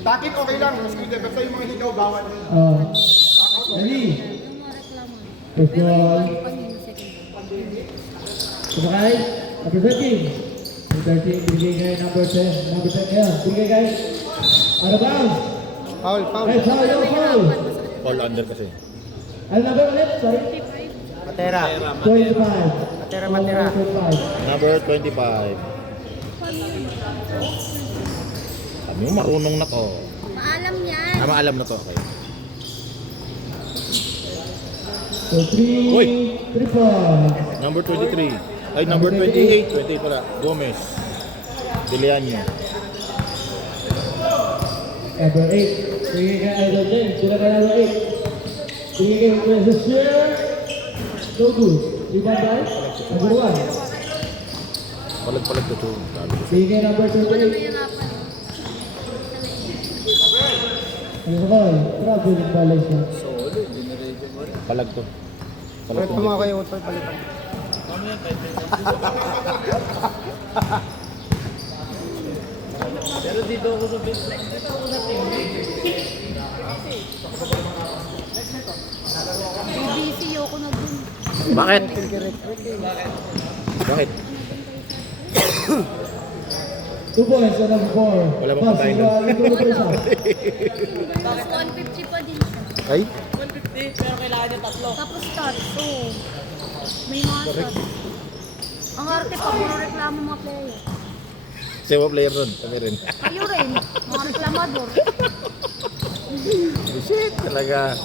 Takip okay lang. Basta yung mga ligaw, bawal. Ready? First ball. Sumakay. Representing. Representing. Bigay kay number 10. Number 10 yan. Bigay kay. Out of bounds. Foul, foul. Hey, foul, yo, foul. All under kasi. Ano number ulit? Sorry. Matera. 25. Matera, matera. 25. Number 25. Sabi mo, marunong na to. Maalam yan. Maalam na to. Okay. So 3. Uy. 3 points. Number 23. Ay, number 28. 28 pala. Gomez. Dilianyo. Number 8. Bigay kay Idol James. Sila kay number 8. Bigay kay Princess Shear. No good. Rebound by number 1. Palag-palag to to. Bigay kay number 28. Ano sa ball? Trouble in violation. Palag to. Palag Ito to. mga kayo, ito palitan. Pero dito ako sa business. Dito ako sa team. BBC ako na dun. Bakit? Bakit? 2 points on number 4. Wala bang kabayan nun? Tapos 150 pa din siya. Ay? 150, pero kailangan niya tatlo. Tapos stats, so may mga stats. Ang arte pa, puro reklamo mga player. Sewa player ron. Kami rin. Kayo rin, mga reklamador. Shit, talaga.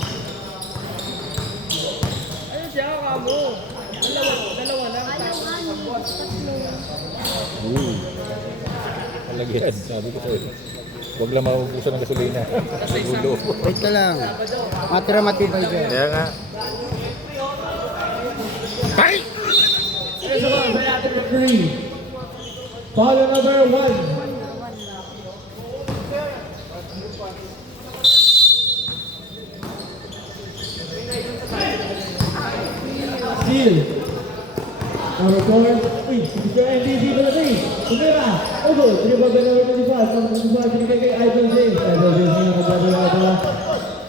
Ayun siya, kamo. Dalawa lang. Ayaw nga niyo, tatlo. Talaga yan. Sabi ko sa'yo. Huwag lang maubusan ng gasolina. Nagulo. Wait ka lang. Matira matibay dyan. Kaya nga. Ay! Number 3. Foul on number 1. Steal. Number 4. Mr. NDC for the 3. Tumira. Ogo. 3 ball by number 25. Number 25. Binigay kay Idol James. Idol James yung nagdadala.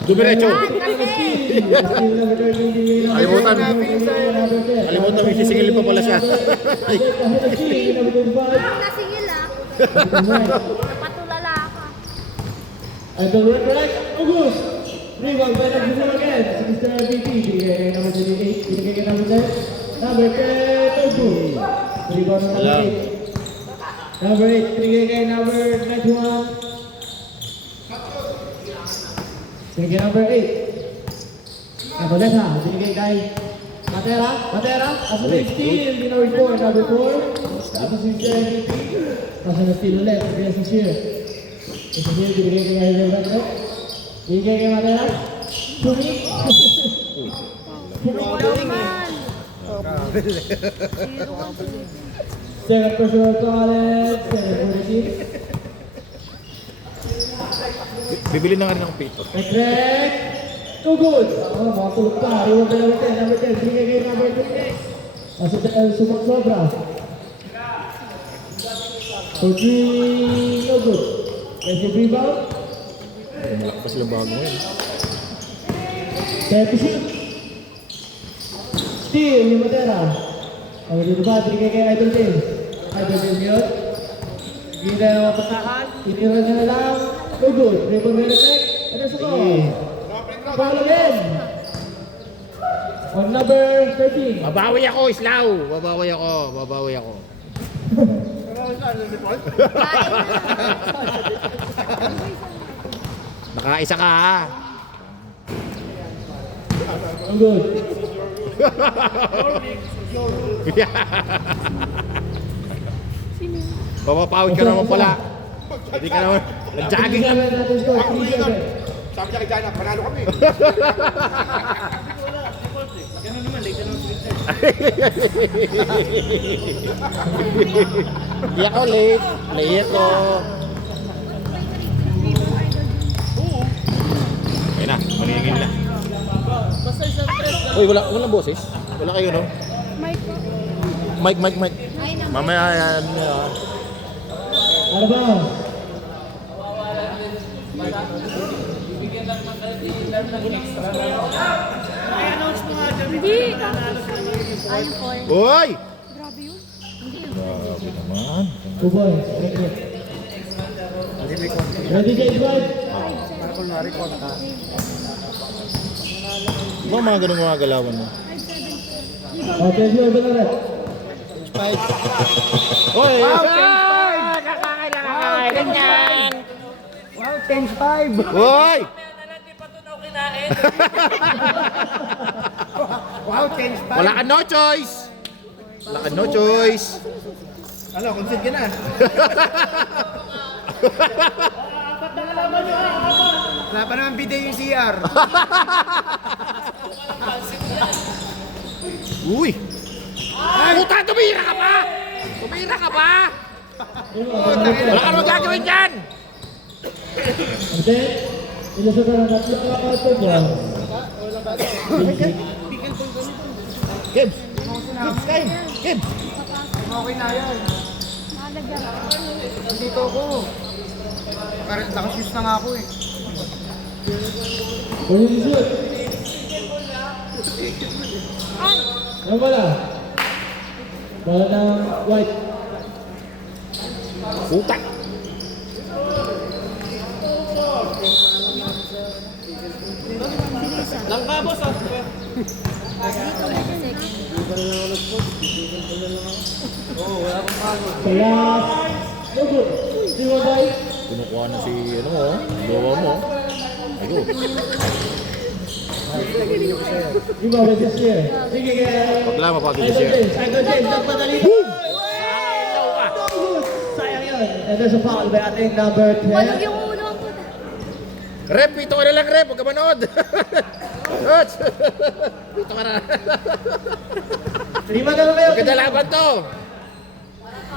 Dumiretso. Steal number 13. Kalimutan. Kalimutan, may sisingilin pa pala siya. Ay. Number 25. Parang nasingil ah. Napatulala ka. Idol Recorrect. August. Rebound by number 4 again. Si Mr. MVP. Binigay kay number 28. Binigay kay number 10. Number 10. August. Rebound ng number 8. Number 8. Binigay kay number 91. Binigay number 8. Nakolesa. Binigay kay Matera. Matera. Aso na steal. Binawin 4. Number 4. Tapos si Mr. MVP. Aso na steal ulit. Binigay sa Shear. Ito siya, binigay kay Idol Recorrect. Binigay kay Matera. Sumi. Wala naman. Zero ka po. Second personal challenge. 746. Bibili na nga rin ng pito. Recorrect. Too good. Makatulog pa. Iwan ka number 10. Number 10. Binigay kay number 28. Sobra. For 3. No good. Kasi rebound. Malaki pa silang bago ngayon. Set to shoot. Steal yung Matera. Ang dito ba? Binigay kay Idol James. Idol James yun. Hindi na yung mapatakan. Itira niya na lang. No good. Rebound by the tech. Ano sa ko? Foul again. On number 13. Babawi ako, Islaw! Babawi ako, babawi ako. Nakaisa ka ha. No good. Papapawid ka naman pala. Hindi ka naman. Nag-jogging ka. Natin score. 3-7. Sabi niya kay Jana, panalo kami. Ganun naman, late na naman. Hindi ako late. Late ako. Ayun na, maningin na. Basta isang press. Uy, walang boses. Wala kayo, no? Mike po. Mike. Ay, naman. Mamaya yan. Ano ba? Hindi. Ayun po. Uy! Grabe yun. Hindi yun. Grabe naman. 2 points. Ready, James White? Para kunwari konta. Ba mga ganun mga galawan mo? Okay, view, open na rin. Oy! Wow, 10-5! Oy! Wow, 10-5! Wala ka no choice! Wala ka no choice! Ano, concede ka na. Wala pa naman bidet yung CR. Uy! Puta, tumira ka pa! Tumira ka pa! Wala ka naman gagawin dyan! And then, ilusot na ng tatlo mga quarter ball. Gibbs! Gibbs, kain! Gibbs! Okay na yan. Nalagyan. Nandito ako. Nakaswiss na nga ako eh. Pwede yung shoot. Ano pala? Bala ng White. Puta! Langka, boss, ah. Dito medyo second. Kaya, no good. Di mo ba? Kinukuha na si ano mo, jowa mo. Ayun. Di ba, let's just share. Sige, kaya. Wala mapagod Idol siya. James, Idol James, nagpadali. Sayang yun. And there's a foul by ating number 10. Walang yung ulo ang puta. Rep, pito ka na lang, Rep. Huwag ka manood. Pito ka na. Lima na lang kayo. Maganda laban to.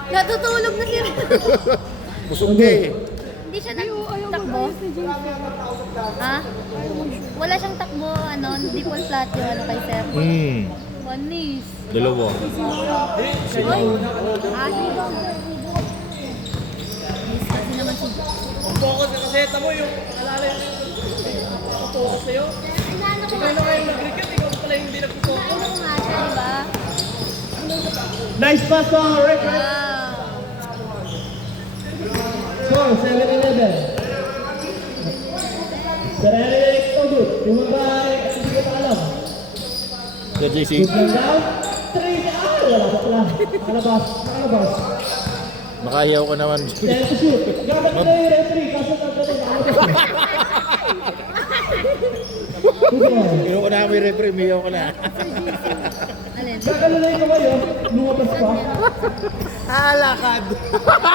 Natutulog na siya. Busog ka eh. Hindi siya nagtakbo. Ha? Wala siyang takbo, ano, hindi full flat yung ano kay Sir. One knees. Dalawa. Ay! Asi ba? Yes, kasi naman si... Focus ka kasi, tamo yung alala yung focus sa'yo. Ano ko Ikaw nga na siya? kayo nag-recap, ikaw pala yung hindi nag-focus. Ano ko nga siya, di ba? Nice pass to Rick. Wow! Score, 7-11. Sir Eric, all good. Tumabay, hindi ko pa alam. Good, JC. Good lang daw. 3, wala pa pala. Nakalabas, nakalabas. Makahiyaw ka naman. 10 to shoot. Gamit na yung referee, kaso nagdating ako. Good ball. Kinuha na kami referee, umiyaw ka na. Alin? Gagano na yung kamay, oh. Lumabas pa. Alakad!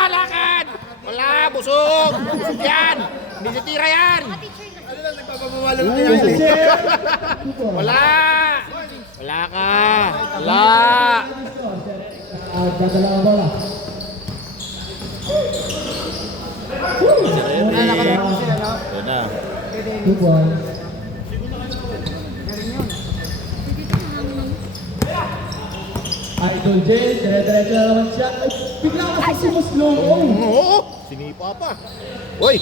Lakad! Wala, busog! Busog yan! Hindi natira yan! Ano lang, nagpapamawalo na Yes, yan. sir. Good ball. Wala! Wala ka! Wala! Dadala ang bola. Alakad ako siya, no? Yan na. Good ball. Idol James, dire-diretso na naman siya. Ay, bigla kasi sumuslow. Oh. Oo! Sinipa pa. Uy!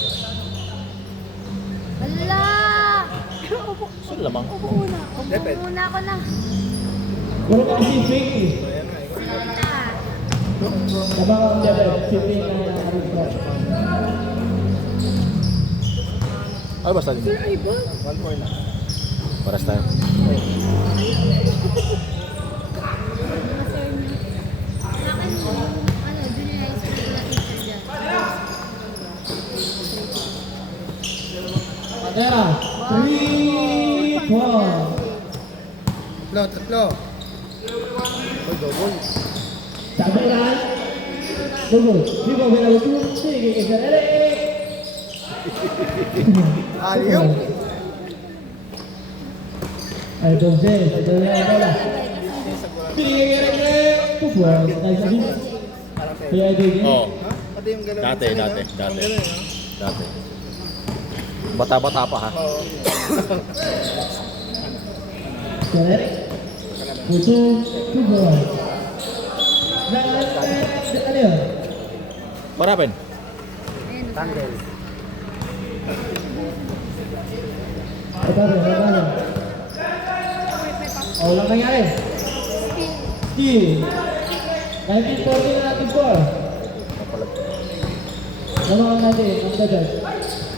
Wala! Saan lamang? Upo muna ako na. Puro ka kasi fake eh. Wala. Sabang ang level, si fake na nakarin ko. Ano ba sa inyo? One more na. Paras tayo. Mga sir niyo. Akin yung, ano, junior high school na teacher dyan. Matera, 3 points. Tatlo. Oh, double. Sabi na. Double. Di ba may nalutulog? Sige, isa na rin. Ayaw. Idol James, idol na ang bola. Pinigay ka rin. 2 points. Dahil sa dito. Kaya idol James. Oo. Pati yung galaw. Dati. Yung galaw, no? Dati. Bata-bata pa ha. Oo. Sir Eric. Puto, 2 points. Ano yun? What happened? Ayun, Tangle. Ito, ito. Oh, walang nangyari. Steal. 1940 na natin score. Naman natin, ang dadat.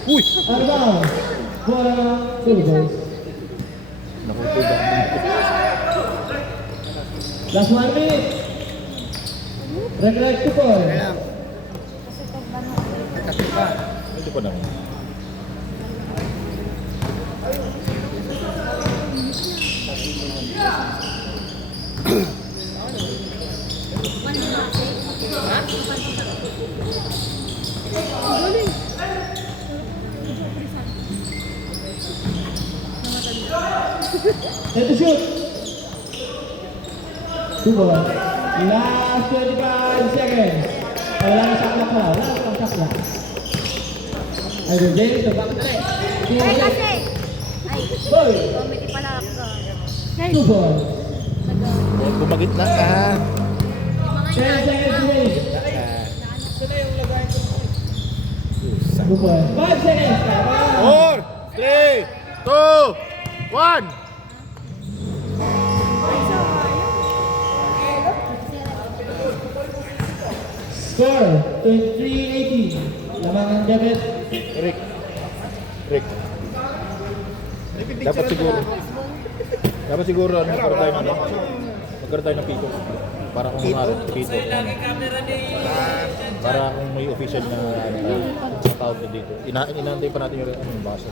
Uy! Arbang. Bola Silvers. Nakutuba. Last 1 minute. Regret to four. Kaya lang. Kasi pa. Hindi pa naman. Set to shoot. Two ball. Last 25 seconds. Wala na shot clock pala. Wala na shot clock. Idol James, dapat na rin. Ay, kasi. Ay, Boy. comedy pala ako. Two ball. Bumagit na ka. 10 seconds remaining. Two ball. 5 seconds. 4, 3, 2, 1. Score 23-18. Lamang ang debit. Rick. Dapat siguro magkaroon tayo ng pito. Para kung ano, pito. Para kung may official na tawag na dito. Inaantay pa natin yung basa.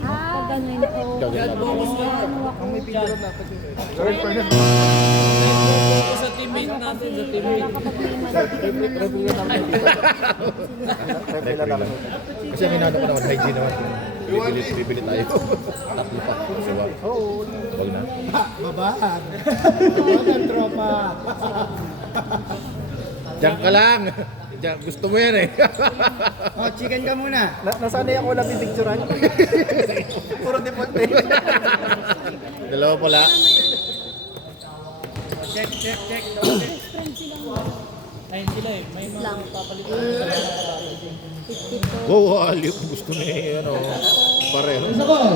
Ganun po. Gagawin natin. Ang may picture dapat yun. Sa teammate natin, sa teammate. Kasi aminado ko naman, hygiene naman. Bibili tayo. Tatlo pa. Diba? Oo. Wag na. Babaan. Babaan ang tropa. Diyan ka lang. Diyan, gusto mo yan eh. Oh, chicken ka muna. Nasanay ako lang pipicturan. Puro deporte. Dalawa pala. Check. Ayun sila eh. May mga Lang. papalitan. Wow, alip. Gusto na eh. Ano, pareho. Isa ball.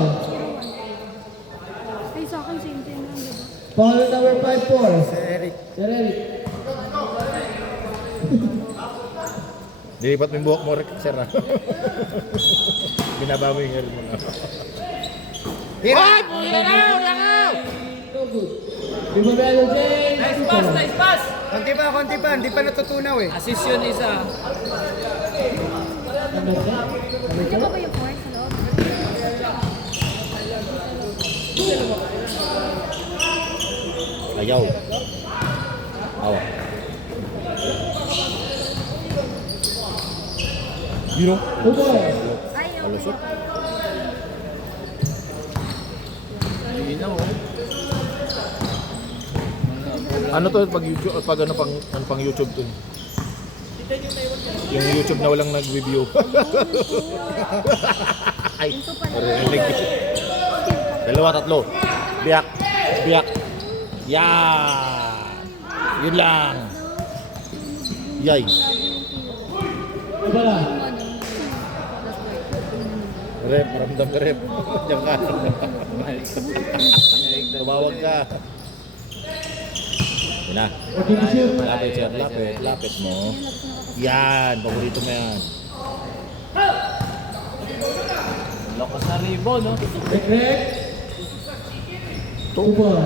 Ay, sa akin, same lang, di ba? Foul number 5-4. Si Eric. Sir Eric. Dilipat mo yung buhok mo, Rick. Sir, ha? Binaba mo yung hair mo na. Tira! No good. Bimabelo James. Nice pass, nice pass! Konti pa. Hindi pa natutunaw eh. Assist yun isa. Ano ba ba yung force sa loob? Ayaw. Awa. You know? Two ball. Ay, Palusot. Yun na oh. Ano to pag YouTube, pag ano pang YouTube to? Yung YouTube na walang nag-review. Ay, narinig. Dalawa, tatlo. Biyak. Yan. Yun lang. Yay. Iba na. Rep, ramdam ka rep. Diyan ka. Tumawag ka. Yun na. Okay to shoot. Lapit siya, lapit mo. Yan, paborito mo yan. Lakas na ribbon, no? Regret. Two ball.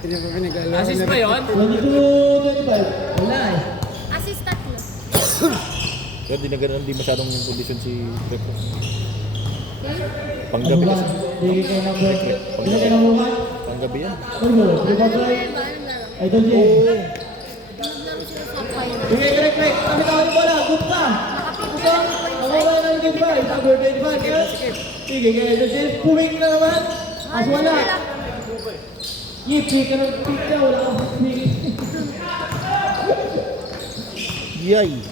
Hindi pa pinag-alala. Assist pa yun? 22-25. Wala eh. Assist tatlo. Kaya di na ganun, di masyadong yung kondisyon si Rep. Okay? Panggabi Ano ba? kasi. Bigay kayo number. Bigay kayo number 1. Panggabi yan. Ano ba? Rebound right. Ba, anong laro? Idol James. Naglaro sila sa fire. Bigay ka Regret. Kami tayo ni bola. Good pa. Gusto? Nawala na ng 25. Number 25. Bigay kayo Idol James. Puwing na naman. As wala. Pick ka ng pick ka. Wala kang pick. Yay!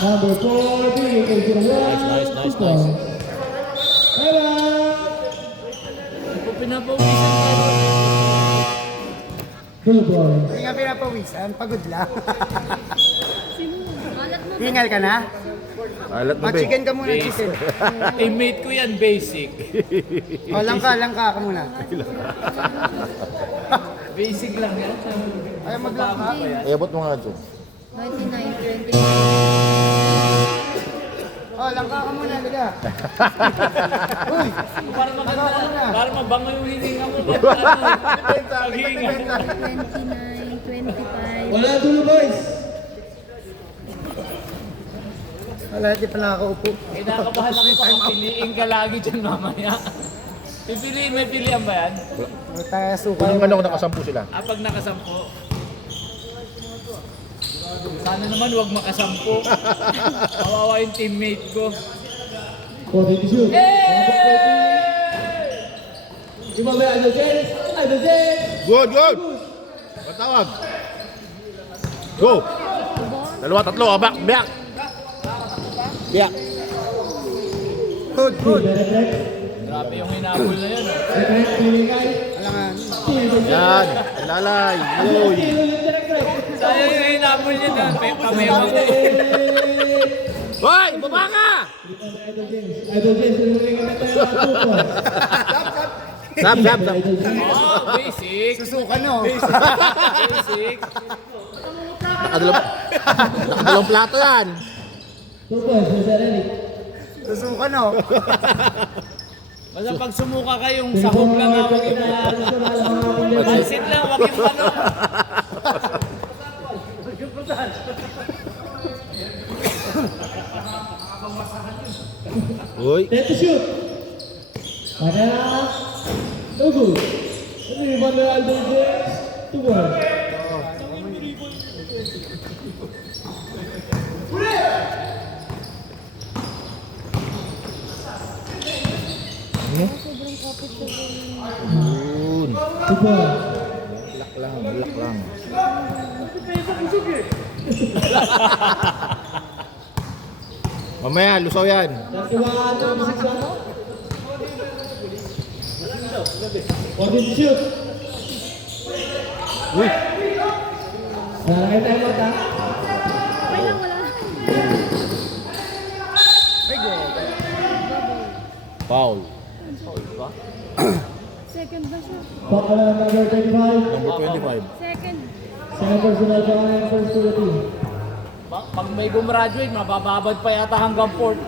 Number 4. Bigay kayo sila 1. Nice. Bye-bye. Kung pinapawisan tayo. Good boy. Hindi nga pinapawisan. Pagod lang. Malat mo ba? Hingal ka na? Alat na, be. Chicken ka muna, chicken. Teammate ko yan, basic. Langka ka muna. Basic lang yan. Ayaw maglangka. Eh, abot mo nga dyan. 29, 20. Langka ka muna, liga. Uy! Para maganda, para mabango yung hininga mo. Paghinga. 29, 25. Wala dulo, boys. Wala, di pa nakakaupo. Eh, nakabahan ako pa kung piliin ka lagi dyan mamaya. Pipiliin, may pilihan ba yan? Tayo suka. Kung ano, nakasampu sila. Pag nakasampo. Sana naman huwag makasampo. Kawawa yung teammate ko. 40 shoot. Iba ba Idol James? Idol James! Good, good. Patawag. Go. Dalawa, tatlo. Abak, biyak. Biyak. Good, good. Direct. Grabe yung hinabol na yun. Direct, pinigay. Alangan. Yan. Lalay. Yoy. Sayang yung hinabol niya na. Pamewang na eh. Hoy, baba ka! Idol James. Idol James, pinigay ka na tayo ng 2 points. Sab, sab, sab. Idol James. Oh, basic. Susuka no. Basic. Nakadalawang plato yan. 2 points, Mr. Eric. Susuka no. Basta pag sumuka ka yung sahog lang ha, wag yung mga... Pansit lang, wag yung ano. Uy. 10 to shoot. Panera. No good. Rebound na Idol James. 2-1. Yun. 2 points. Black lang, black lang. Mamaya, lusaw yan. 31-26. 14 to shoot. Uy. Wala kayo tayo mata. Okay lang, wala. Foul. Second ba siya? Pakala number 25. Number 25. Second. Second personal foul and first to the team. Pag may gumraduate, mabababad pa yata hanggang 4.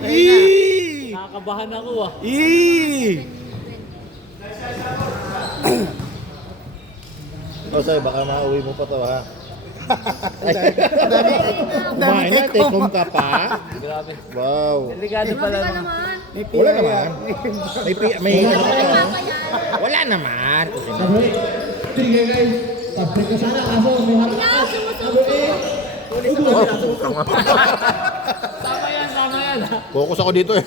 Eee! Nakakabahan ako ah. Eee! O sa'yo, baka mauwi mo pa to ha. Kumain na, take home ka pa. Grabe. Wow. Delikado pala. Grabe ka no? naman. Wala naman. May ano ka to. Papa yan. Wala naman. Sabi, tigil guys. Tapos ka sana kaso may harapan. Sabi, Tama yan, tama yan. Focus ako dito eh.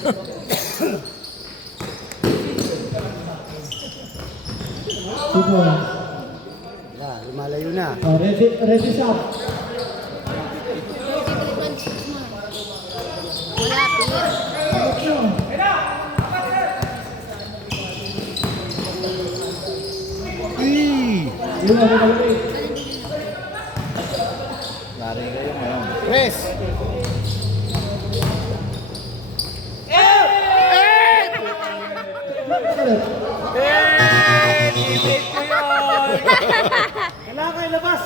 Lumalayo na. Ready shot. Wala, clear. Eee! Yung ako kalawin. Lari kayo ngayon. Press. Teammate ko yun. Kailangan kayo labas.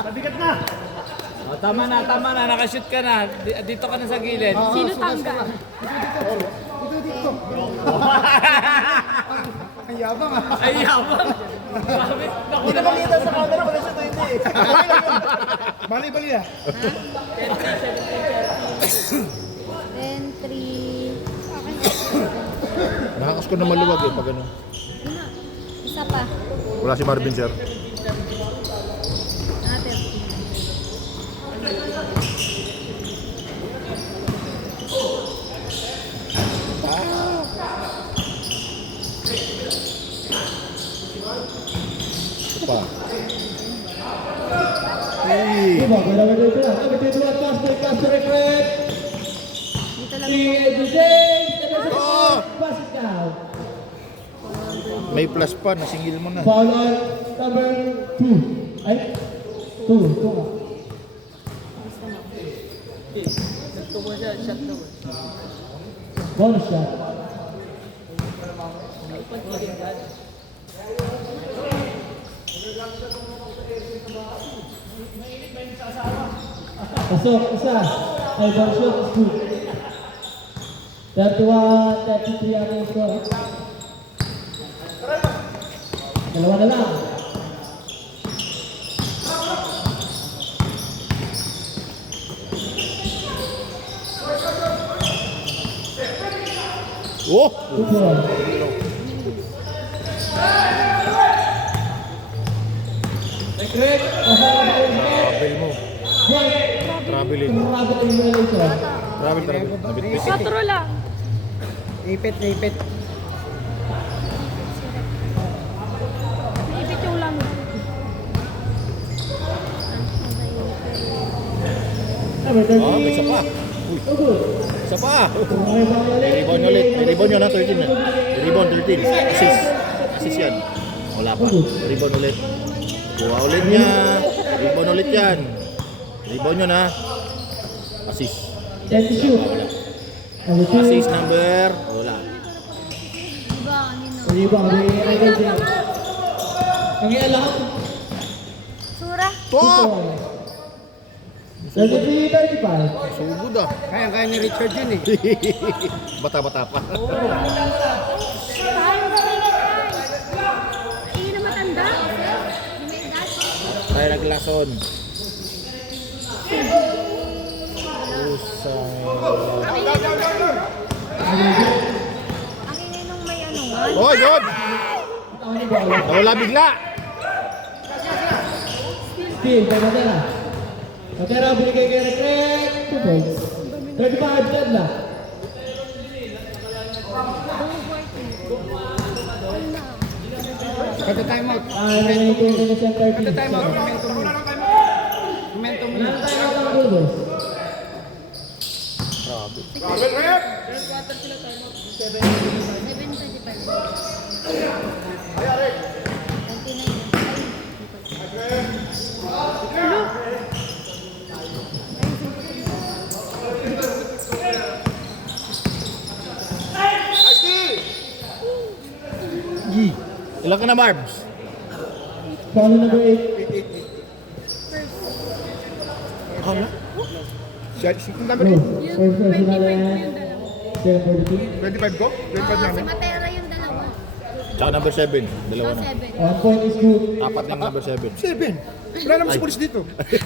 Mabigat na. Oh, tama na. Nakashoot ka na. Dito ka na sa gilid. Sino tanggal? Dito. Ang yabang ah. Ay, yabang. Grabe. Naku, Hindi na makita sa camera kung nasa 20. Bali-bali ah. 10, 3. Nakakas ko na maluwag eh pag ano. Isa pa. Wala si Marvin sir. Ate. Ito pa. Hey! Diba, kalawin dito na. Kami dito at pass to request. Dito lang. Si Edu James. Oh! Basket down. May plus pa, nasingil mo na. Foul on number 2. Ay, 2. 2 ka. Bonus shot. Pasok, isa. Ay, bonus shot is good. 31-33 ang yung score. Dalawa na lang. Oh! Good ball. Travel mo. Traveling. Traveling violation. Travel. Nabitbit. 4 lang. Ipit. Ipit yung lang. Number 13. Oh, may isa pa. Uy, Oh, good. isa pa. Okay, May rebound ulit. May rebound yun ha, 13 na. May rebound 13. Assist. Assist yan. Wala pa. Rebound ulit. Kuha ulit niya. Rebound ulit yan. Rebound yun ha. Assist. 10 to shoot. Wala. Number 2. Assist number. Wala. Diba, kanino? Rebound. Idol James. Ang ialak. Sura? Top! 33-35. Sugod ah. Kaya ni Richard yun eh. Bata-bata pa. Tayo na Hindi na matanda. Hindi may edad. Tayo naglason. Usay. Ang ingay nung may ano nga. Oh, yun! Nawala bigla. Steal, kay Matera. Matera, binigay kay Recrec. 2 points. 35, dead na. Kada time out. Nangyayin na siya 30. Kada time out. Momentum Wala muna. na tayo ng rules. Ilan ka na, Marbs? Foul number 8. Hala? Number No. 8. First personal and 742. 25 go? 25 namin. Si Matera yung dalawa. Tsaka number 7. Dalawa So, na. 7. 1 point is good. Apat ng number 7. 7. Wala naman si Pulis dito. Si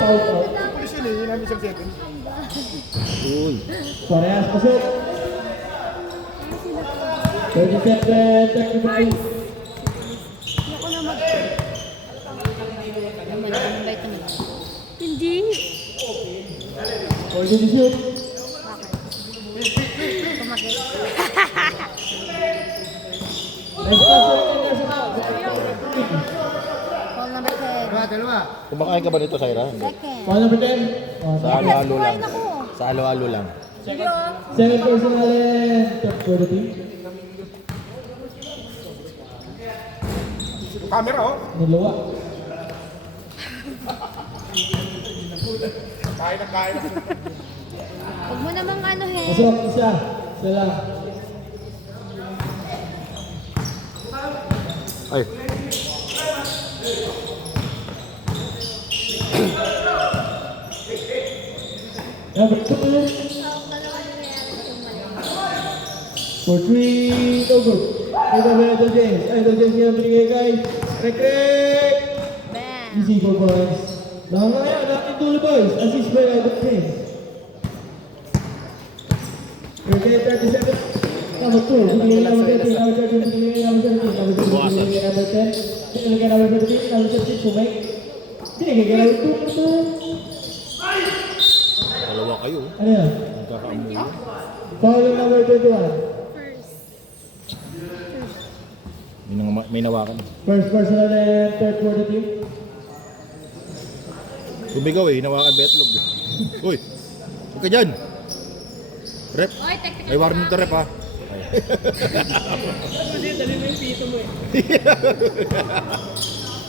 foul out. Pulis yun eh. Yun namin siyang 7. Uy. Parehas pasok. 37-35. Ako na mag... Hindi. Or did you shoot? Kumagay. Next pass, Call number 10. Dalawa. Kumakain ka ba nito, Syra? Hindi. Second. Foul number 10. Sa halo-halo lang. Kumain ako. Sa halo-halo lang. Second personal and 1042. Camera oh. Niluwa. Kain. Huwag mo namang ano he. Pasok, isa. Isa lang. Ay. Number 2. For 3. No good. Ito ba Idol James? Idol James yung binigay kay Recrec. Bam. Easy for boys. Nakakaya, nakin boys. Assist by Idol James. Recrec 37. Number 2. Binigay number 13. Number 13. Binigay number 13. Number 13. Binigay number 10. Binigay number 15. Number 16. Sumay. Binigay kay number 2. Dalawa kayo. Ano yan? Nagkakaamuyo. Foul yung number 21. May nawakan. First personal and third for the team. Sumigaw eh. Hinawakan betlog eh. Uy. Huwag ka dyan. Rep. Oy, technical. May warning to rep ha.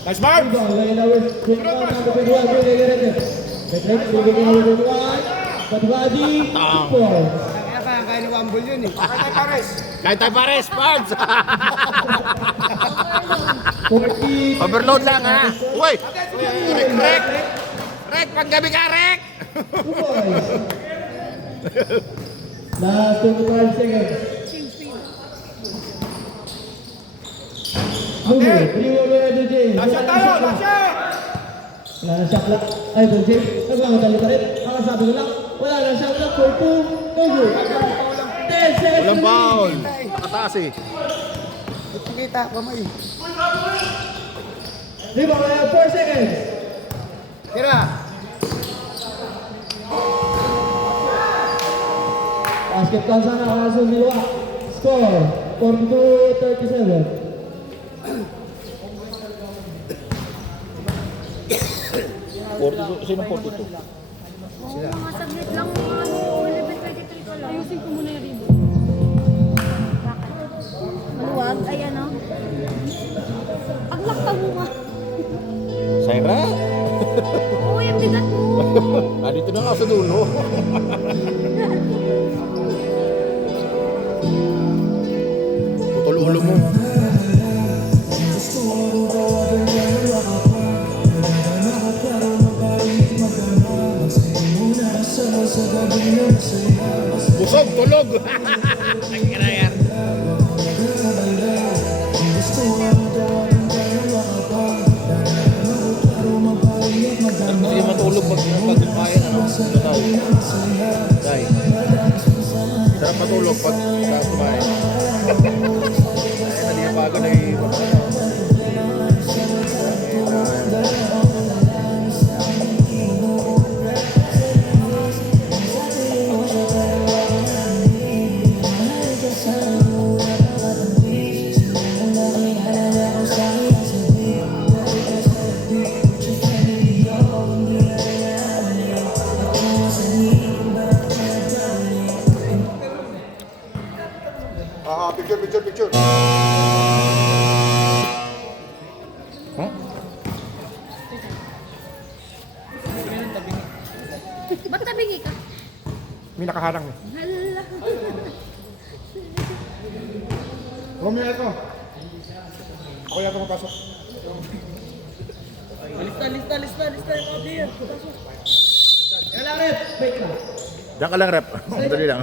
Nice mark. Number 21, number 21, binigay rin. Rex, binigay kay number 21. Patwadi, 2 points. Kaya pa, kaya ni Wambol yun eh. Kaya Pares. Kahit tayo pares, Pards! 40. Overload lang ha! Uy! Rek! Rek! Paggabi ka, Rek! 2 points. Last 25 seconds. Okay, 3-1 Idol James. Lasya tayo! Lasya! Wala na shot lang. Idol James, nagmamadali pa rin. Ang sabi ko lang, wala na shot lang for 2. No good. 10 seconds. Walang foul! Nakataas eh. Kita, kamay. Lima, kaya 4 seconds. Tira! Basket count sana, kaso nilwa. Score, 42-37. Sino 42? Oo, mga saglit lang. 11:23 ko lang. Ayusin ko muna yung ribbon. Bakit? Maluwag? Ay ano? Paglakta mo nga. Syra? Oo, yung bigat mo. Dito na nga sa dulo. Putol ulo mo. Busog, tulog! Ang kinayar. Hindi matulog pag nagpagpayan, ano? Dahil. Sarap matulog pag kumain. Ay, naliyapago na yung picture. Huh? Ba't tabingi ka? May nakaharang eh. Hala. Romeo ito. Ako yata mapasok. Lista yung mga beer. Wala rin. Break lang. Diyan ka lang, rep. Dali lang.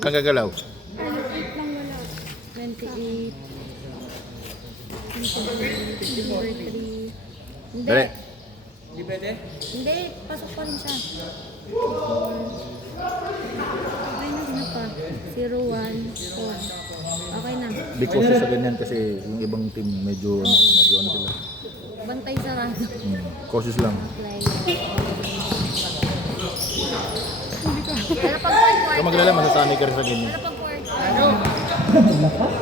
Kang gagalaw. Ano, 8 lang wala. 28. 23. Hindi. Dali. Hindi pwede? Hindi, pasok pa rin siya. Okay na, ano pa? 0-1. 4. Okay na. Because sa ganyan kasi yung ibang team medyo ano sila. Bantay sarado. Cautious lang. Wala pang point. Kung maglala, masasanay ka rin sa ganyan. Wala pang point. Lakas.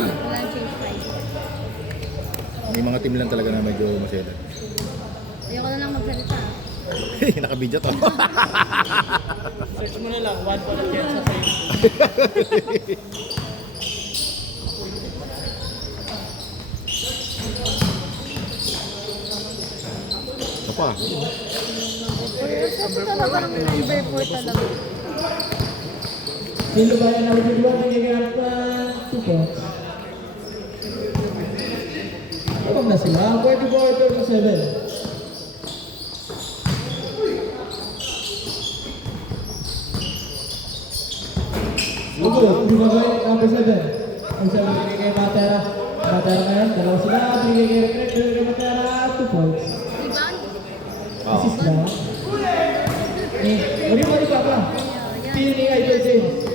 Wala change price. May mga team lang talaga na medyo masela. Ayoko na lang magsalita. Nakabidyo to. Search mo na lang, 1 for the chance sa sa'yo. Ano pa? Sa talaga ng number 4 talaga. Sino ba yan ang biglang nangyayarap na 2 points? Ano na sila? 44-37. Lugo, binigay number 7. Ang 7 binigay kay Matera. Matera ngayon, dalawa sila. Binigay kay Recrec, binigay kay Matera, 2 points. Rebound? Assist na. Uri mo pa ba? Steal ni Idol James.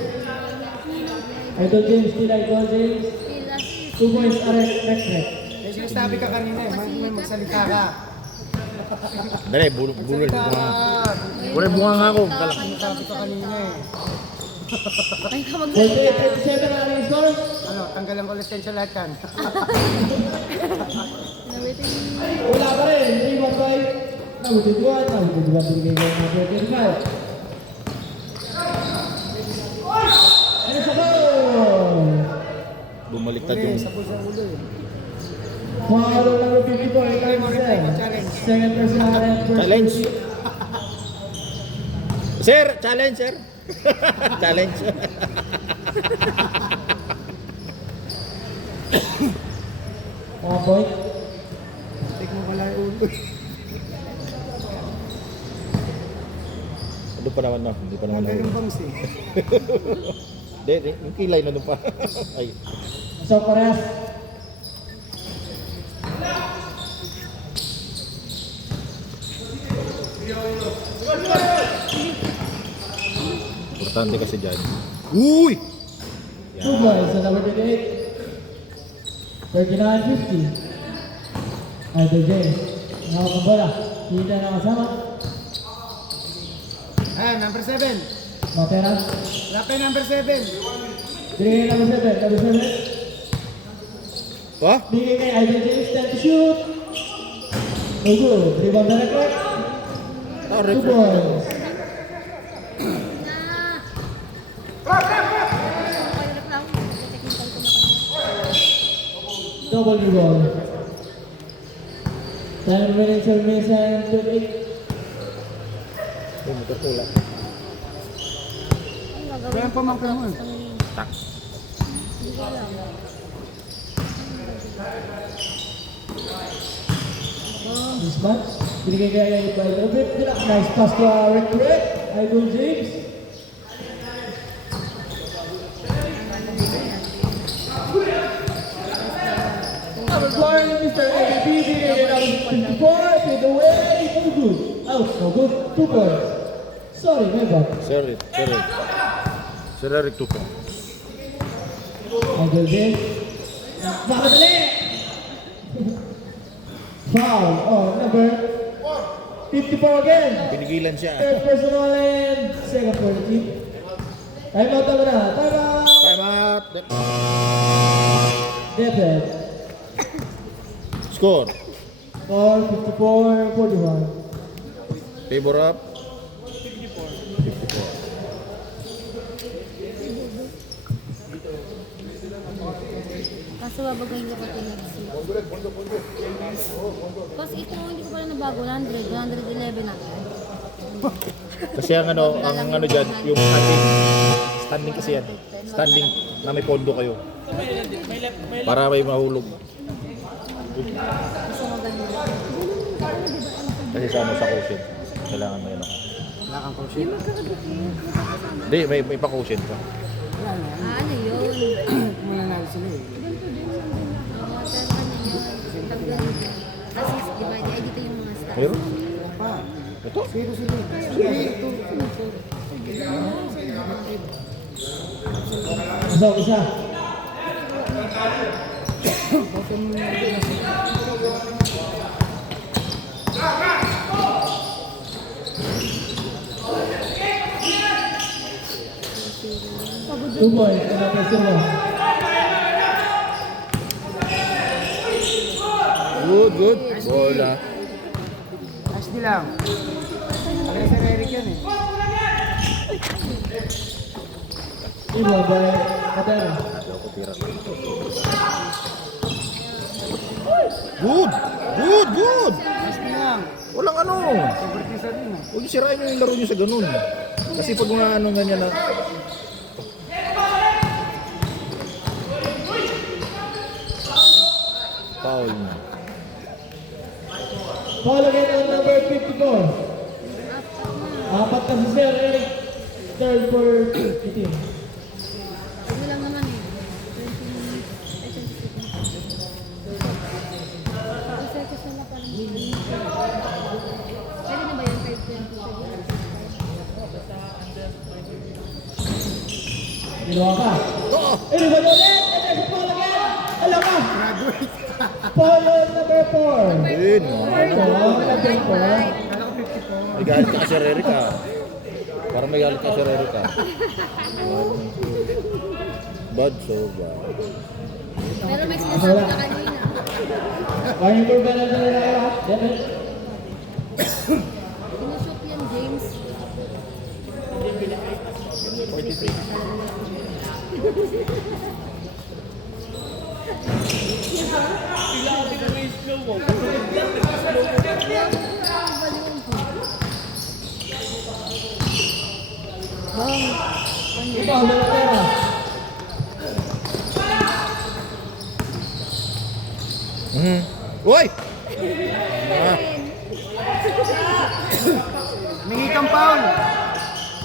Idol James, steal Idol James. Still assist. 2 points, Recrec. Eh, sinasabi ka kanina eh. May magsalita ka. Dali, bulol bunga. Ka. Bulol bunga nga ako. Sinasabi ka kanina eh. Ay, ka magsalita. 48-37 na rin score. Ano, tanggalan ko lisensya lahat yan. Nawitin. Wala pa rin. 3-1-5. Nabutin 1. Nabutin 1. Binigay ko ng number 35. And sa goal! Bumaliktad yung Sa pusa ulo eh. Foul number 54. Time 7. Second personal and first Challenge. person. Sir, challenge, sir. Challenge. Mga point. Tik mo pala yung ulo. Ano pa naman, no? Hindi pa naman Hanggang yung nahuli. bangs eh. Hindi, yung kilay na doon pa. Ay. So, parehas. Importante kasi dyan. Uy! Two boys sa number 28. 39-50. Idol James. Nakakabala. Hindi na nakasama. Ayan, number 7. Matera. Lape number 7. Binigay number 7. Number 7. Pa? Binigay kay Idol James. 10 to shoot. No good. Rebound na record. Ah, Two boys. Double rebound. 10 minutes remains and 28. Ay, magkakula. Kaya pamangkin mo eh. This man, binigay kaya yung by Robert. Nice pass to Rick Rick. Idol James. Number 4, Mr. MVP, binigay number 54. Fade away. No good. Out. No good. 2 points. Sorry, my bad. Sir, sir. Sir Eric Tupo. Idol James. Makadali! Foul. Oh, number 54 again. Pinigilan siya. Third personal and second for the team. Time out na. Time out! Time out. Defense. Score. Score 54-41. Favor up. 54. Kaso babagay ko pati next week. Kasi ito, hindi ko pala nabago. 111 na. Kasi ang ano dyan, yung standing kasi yan. Standing na may pondo kayo. Para may mahulog. Gusto mo ganun. Kasi sa sa cushion. Kailangan may ano. Wala kang coach. Hindi Hindi, may pa-cushion ka. ano yun? Muna natin sila eh. Water pa na yun. Taglan yun. Assist, di ba? Di dito yung mga stats. Meron? Wala pa. Ito? Zero sila eh. So, isa. Two boys. Ano pa sila? Good, good. Bola. HD lang. Kaya sa Eric yan eh. Ibo by Matera. Good! Good, good! HD lang. Walang ano. Favorite niya sa rin ah. Huwag niyo sirain yung laro niyo sa ganun. Kasi pag mga ano ganyan na... Foul na. Foul again on number 54. Apat na si Sir Eric. Third for the team. Ano lang naman eh. 20 minutes. Ay, 20 seconds. Kasi kasi na parang pwede na ba yun? 5:20. Ginawa ka. Eh, ba ulit? Ito si Paul again. Alam ka. Graduate. Paul on number 4. Ayun. Paul number 4. May galit ka Sir Eric ah. Parang may galit ka Sir Eric ah. Bad so bad. Pero may sinasabi ka kanina. Warning for penalty na tayo ha. Dapat. Sinushoot yan, James. 43. Ikaw, De La Tera. Uy! Ah, Mingi kang foul.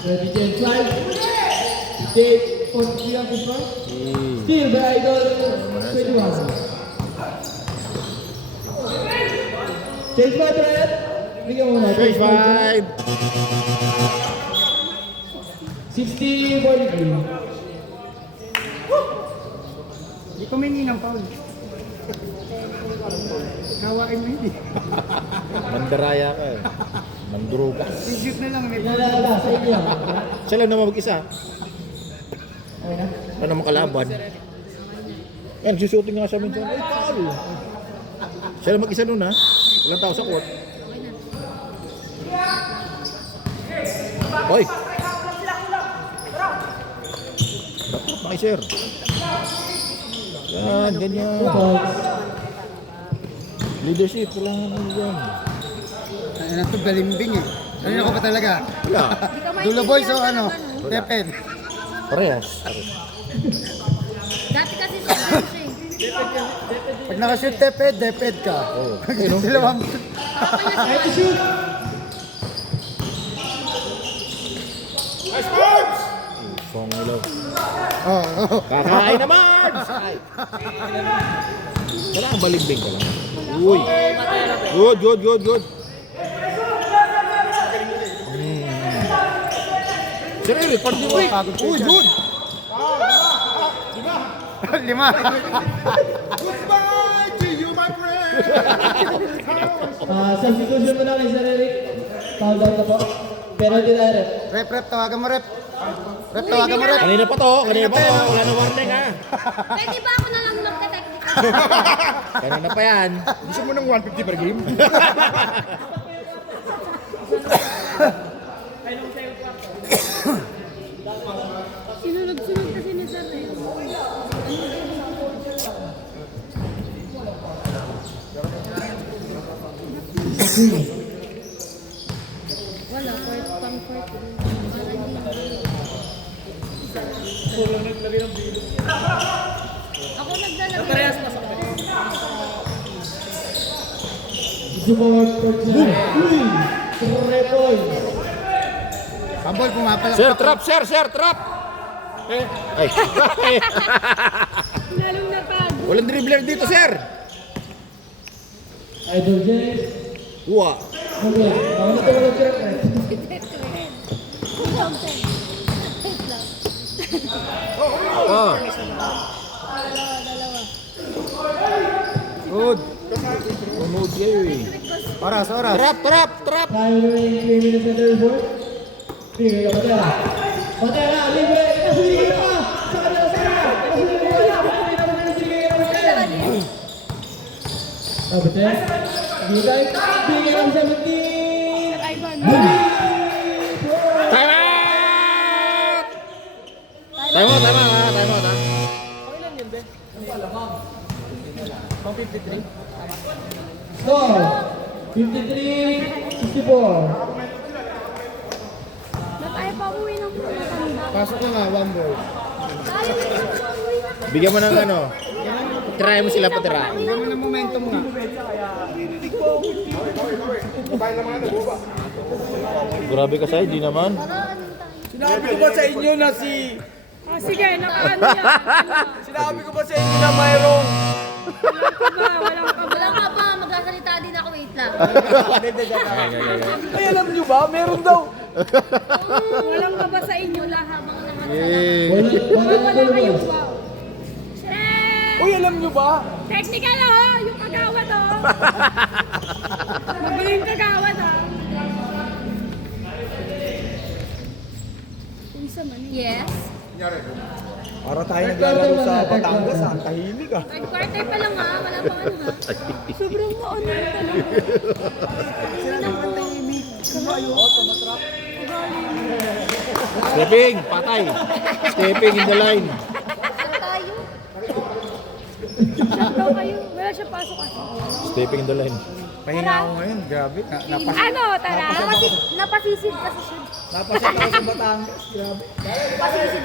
Ready, change slide. Date, 43 ang front. Still, the idol, 21. Change slide, Red. Bigyan mo na. Change 5. 60-43. Hindi ko mingi ng foul. Kawain mo hindi. Mandaraya ka eh. Mandruga. Shoot na lang. May Pinalala sa inyo. Siya lang naman mag-isa. Okay na? Ano makalaban? Yan, shooting nga siya minsan. Ay, foul! Siya lang mag-isa nun ha. Walang tao sa court. Hoy! Dapat makisir. Yan, ganyan. Leadership, kailangan ano yan. Ano to, balimbing eh. Ano ko pa talaga? Wala. Dulo boys o ano? Tepen. Parehas. Dati kasi sa bench eh. Pag nakashoot teped, deped ka. Oo. Ayun, no? Dalawang... Ready to shoot. Song nila. Oh, oh. Kakain naman! Kailangan balimbing ka lang. Uy! Good, good, good, good. Sir Eric, pag di mo. Uy, good! Lima. Substitution mo na kay Sir Eric. Foul down na po. Penalty na rep. Rep, tawagan mo rep. Rep, tawagan mo rep. Kanina pa to, kanina pa to. Wala na warning ha. Pwede ba ako na lang magte-technical? Kanina pa yan. Gusto mo ng 150 per game? Sinunod-sunod kasi ni Sir eh. Wala, pang 40. Ako naglalagay. Parehas pa sa Support for Sir. Uy! 3 points. Pambol, pumapalak. Sir, trap, sir, sir, trap! Ay. Lalong natag. Walang dribbler dito, sir. Idol James. Uwa. Okay, ako na ito walang check. Ah. Good. Tunod kayo eh. Oras. Trap, trap, trap! Tayo remaining 3 minutes and 34. Sige, Patera. Patera, libre! Nasuligay ka! Sa kanila, sa kanila! Nasuligay ka! Nasuligay ka! Patera. Bigay ng 17! Time out! Time out, time out, time out, ha? Score! 53-64. Ba't ayaw pa uwi ng matanda? Pasok ko nga, one ball. Ayaw na uwi na. Bigyan mo ng ano. Try mo sila patira. Bigyan mo ng momentum nga. Grabe ka sa'yo, di naman. Sinabi ko ba sa inyo na si... Ah, sige, nakaano yan. Sinabi ko ba sa inyo na mayroong... Walang ka ba? Magsasalita din ako, wait lang. Ay, alam nyo ba? Meron daw. Walang ka ba sa inyo lahat habang naman Wala kayong boys. wow. Shit! Uy, alam nyo ba? Technical yung kagawad Magaling kagawad Yes. Para tayo naglalaro sa Batangas, ang tahimik ah. Third quarter pa lang wala pang ano Sobrang maano talaga. Stepping, patay. Stepping in the line. Saan tayo? Shut daw kayo. Wala siya pasok kasi. Stepping in the line. Pahinga ako ngayon, grabe. Ano, tara? Napasisid kasi siya. Napasat ako sa Batangas, grabe.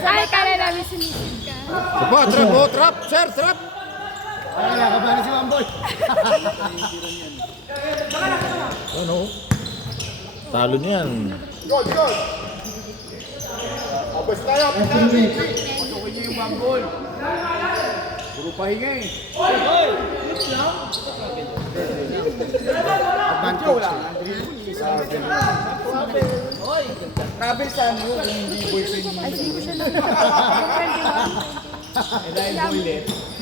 Ay, kala namin sinisid ka. Sapa, trap, oh, trap, sir, trap. Ay, nakabahan si Mamboy. Ano? Talo niyan. Pasukin niyo yung Mamboy. Puro pahinga eh. Advantage. Travel sa ano, kung hindi boyfriend mo. Ay, hindi ko siya lang.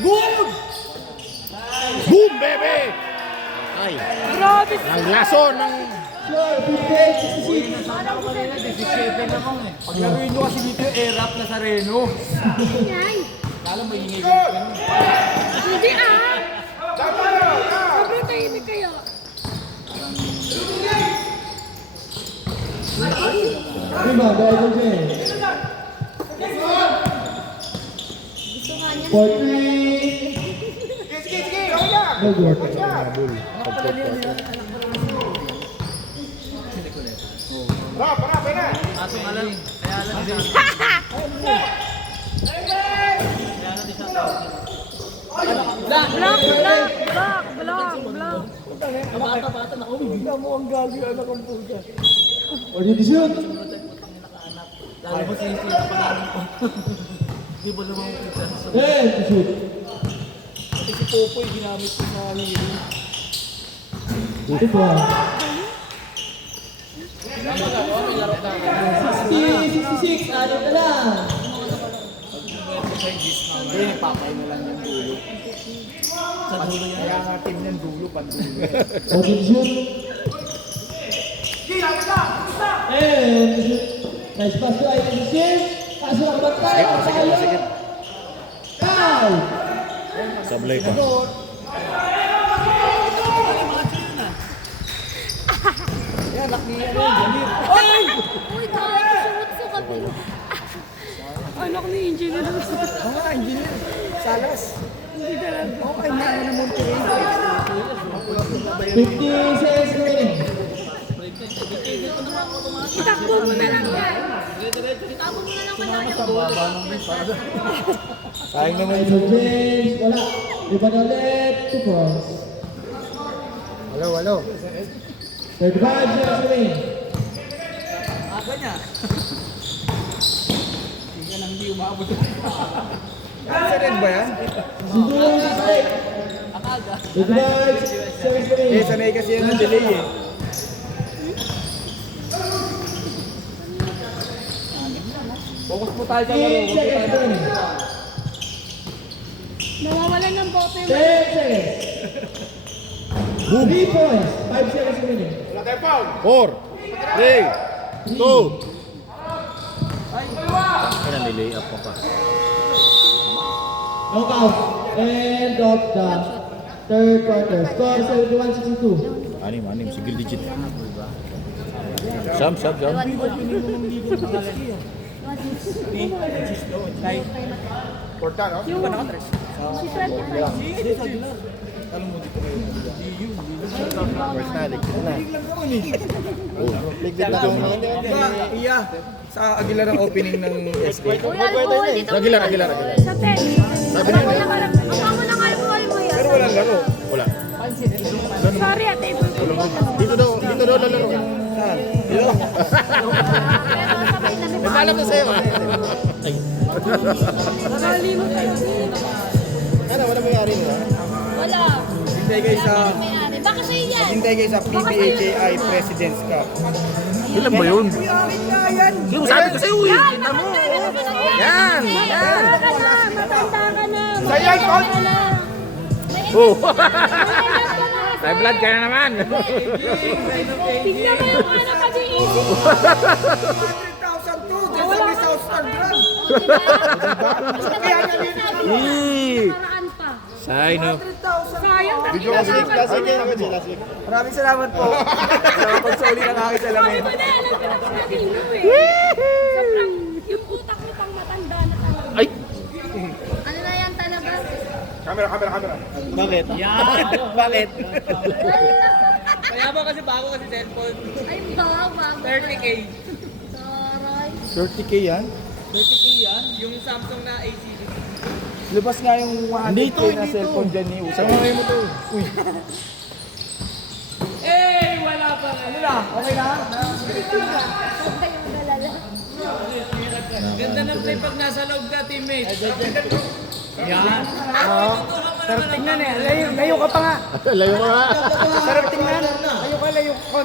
Good! Boom, baby! Ay, Grabe. ang laso ng... Score, 58-66. Nasama ko kanina, 17 naman eh. Paglaruin nyo kasi dito, air-up na sa Reno. Ay, Kala mo ingay ka ganun. hindi ah. Sobrang tahimik kayo. Rebound, guys, okay. Gusto nga niya. 4-3. Sige, okay na. No good. Block, block, block, block, block. Or did you shoot? Ten to shoot. Si Popoy, ginamit ko sa hero. 84. 60-66. Ano na lang? Hindi, papay na lang yung dulo. Sa dulo yan. Kaya nga team ng dulo, pandulo. Or did you shoot? And nice pass to Aiden Sim. Kaso ang batay. Sige. Five. Sablay pa. Yan, nakniya na yun, Janir. Uy, dahil sumutso ka pa. Anak ni Engineer. Oo nga, engineer. Salas. Okay, na ako na Monterey. 50 seconds remaining. Itakbo mo na lang yan. Itakbo mo na lang kanya. Sayang naman So James, wala. Iba na ulit. 2 points. Halo. 35 seconds remaining. Hindi ka lang hindi umabot. Sa red ba yan? Siguro sa strike. 35 seconds remaining. Sanay kasi yan ng delay eh. Focus mo tayo sa laro. 15 seconds remaining. Nawawalan ng bote. 10 seconds. 3 points. 5 seconds remaining. 4, 3, 2. Kaya nilay up pa. Knockout. End of the third quarter. Score 71-62. Anim, single digit. Sam. Si 25. Iya. Sa Aguilar ang opening ng SK. Uy, alcohol dito. Aguilar. Sa 10. Sabi niya, Ang mo ng alcohol mo yan. Pero walang laro. wala. Sorry, ate. Dito daw lalaro. Saan? Pero sabay na may May alam na sa'yo ah. Ay. Nakalimot tayo. Ano, wala mayari mo ah. Wala. Hintay kayo sa... May-ari. Baka sa'yo yan. Hintay kayo sa PBHAI President's Cup. Ilan ba yun? Hindi mo sabi ko sa'yo eh. Kita mo. Yan. Matanda ka na. Matanda ka na. Sa'yo, Tol. ka na. Oh. May blood ka na naman. Tingnan mo yung anak ka ng isip. 100,000 to! Dahil sa may South Star Drug! Nakaraan pa. Say no. Sayang, Video last week. Maraming salamat po sa pagsoli ng aking salamin. Sabi ko na, alam ko na pinatino eh. Sobrang, yung utak mo pang matanda na talaga. Ay. Ano na yan talaga? Camera. Bakit? Bakit? Wala. naman kasi bago kasi cellphone. Ay, bago. 30K. Taray. 30K yan? 30K yan. Yung Samsung na AC. Labas nga yung 100K na cellphone dyan ni Usa. Sama kayo mo to. Uy. Eh, wala pa rin. Ano na? Okay na? Huwag kayong galala. Ganda ng play pag nasa loob ka, teammate. Yan. Sarap tingnan eh. Layo ka pa nga. Layo ka nga. Sarap tingnan. Layo ka, layo ka.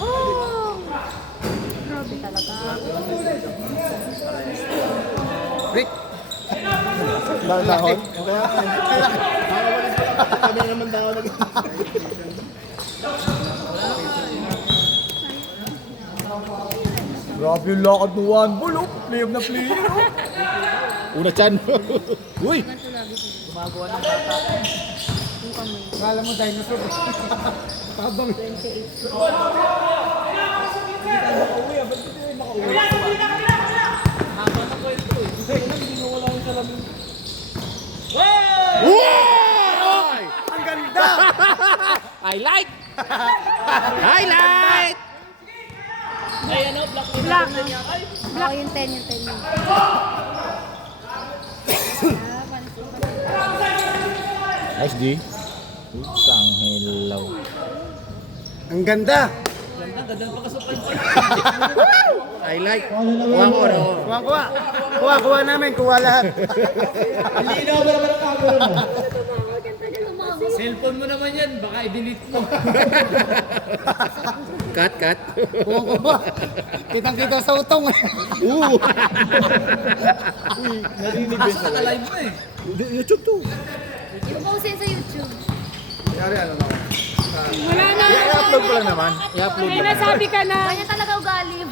Oh! Grabe talaga. Rick. Dahon. Kami naman dahon. Grabe yung lakad ng one ball, oh. Player na player, oh. Una chan. Uy. Gumagawa ng bata. Kala mo dinosaur. Tabang. Haba ng kwento eh. Wow! Ang ganda! Highlight! Highlight! Ay ano, black na Black, no? Oo, yung 10, yung 10 yun. Nice D. Isang hello. Ang ganda! Highlight. Kuha ko no. Kuha namin, kuha lahat. Linaw ba naman ang camera mo? Cellphone mo naman yan, baka i-delete mo. Cut. Kuha ko ba? Kitang-kita sa utong. Uy, narinig din Sa live mo eh. YouTube to. Ipoposin sa YouTube. Yari, ano na? Wala na. I-upload ko lang naman. I-upload May lang. nasabi ka na. Kanya talaga ugali.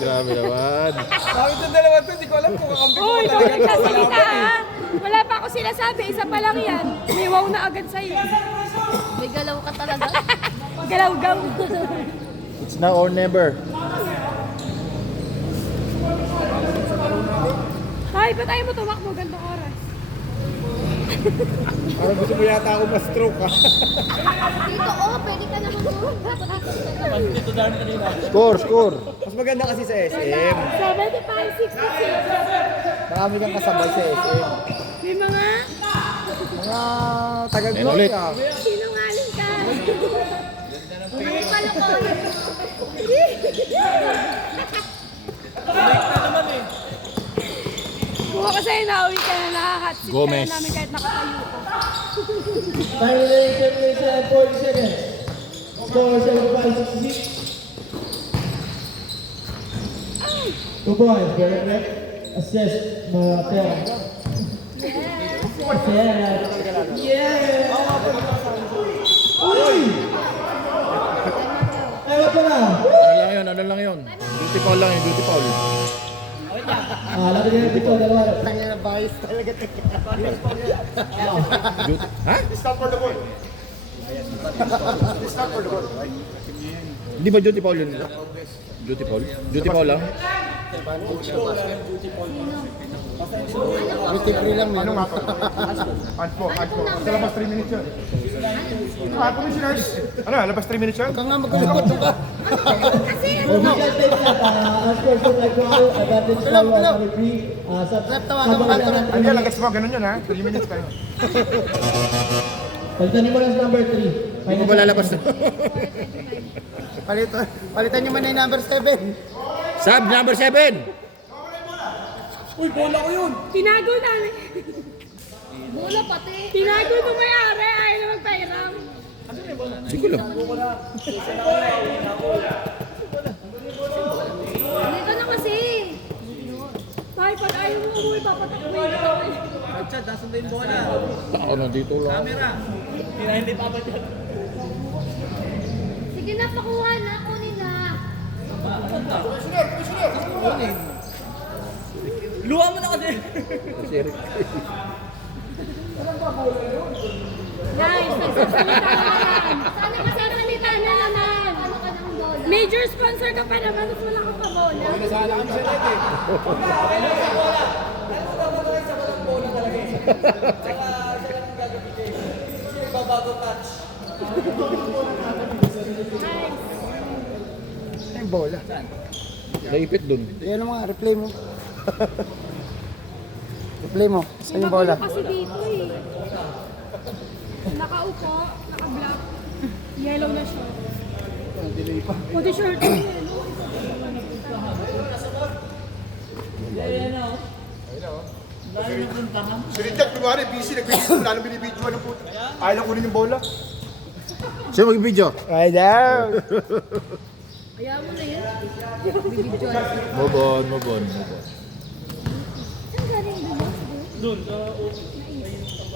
Grabe naman. Sabi itong dalawa to, hindi ko alam kung kakampi ko Uy, talaga. ikaw nagsasalita ha. Wala pa ako sinasabi. Isa pa lang yan. May wow na agad sa'yo. May galaw ka talaga. Galaw-gaw. It's now or never. Hay, ba't ayaw mo tumakbo gantong oras? Parang gusto mo yata ako ma-stroke, ha? Dito, oh, pwede ka naman doon. Dapat dito ka naman. Dito dahil kanina. Score. Mas maganda kasi sa SM. 75-66. Marami kang kasabay sa SM. May mga Mga Yan ulit. taga-Gloria. sinungaling ka. Ano pala ko? Buka ka sa'yo, nauwi ka na. Nakaka-sit ka Gomez. na namin kahit nakatayo ko. Time remaining 10 minutes and 40 seconds. Score 75-66. 2 points, very correct. Assist, Matera. Matera. Yeah! Uy! Ay, wag ka na. Ano lang yun? Duty foul lang yun, duty foul. Lagi na dito, dalawa. Ha? Hindi ba duty foul yun? Duty foul? Duty foul lang? Free lang, ano nga to? Ad po. Sa labas 3 minutes yun. Commissioners! Ano, labas 3 minutes yun? Kung nga magkalipot ka. Official tape na, as per so like wow, advantage for 143. Hindi, lagets mo, ganun yun ha. 3 minutes kayo. Pagtanin mo lang sa number 3. Hindi mo ba lalabas na? Palitan nyo man na yung number 7. Sub number 7! Tinago namin. Bola pati. Tinago nung may-ari. Ayaw na magpairam. Hindi ko lang. Dito na kasi. Ay, pag ayaw mo umuwi, papatakbuhin ka. Chad, nasan na yung bola? Ako na dito lang. Camera. Hindi pa ba dyan? Sige na, pakuha na. Kunin na. Luha mo na kasi. Nice, nagsasalita naman. Sana Nagsasalita na naman. ano ka ng bola? Major sponsor ka pa naman, tapos wala kang pabola. Nasala kami sa live eh. Ay, bola. Naipit dun. Yan ang mga replay mo. Replay mo. Saan yung bola? Kasi dito eh. Nakaupo, naka-black. Yellow na siya. Puti shirt yung yellow. Si Richard, kumari, busy. Nagbibidyo. Lalo binibidyo. Ano po? Ayaw lang kunin yung bola. Sino mag-video? Ay, daw. Kaya mo na yun. Move on, move on, move on. Saan galing doon?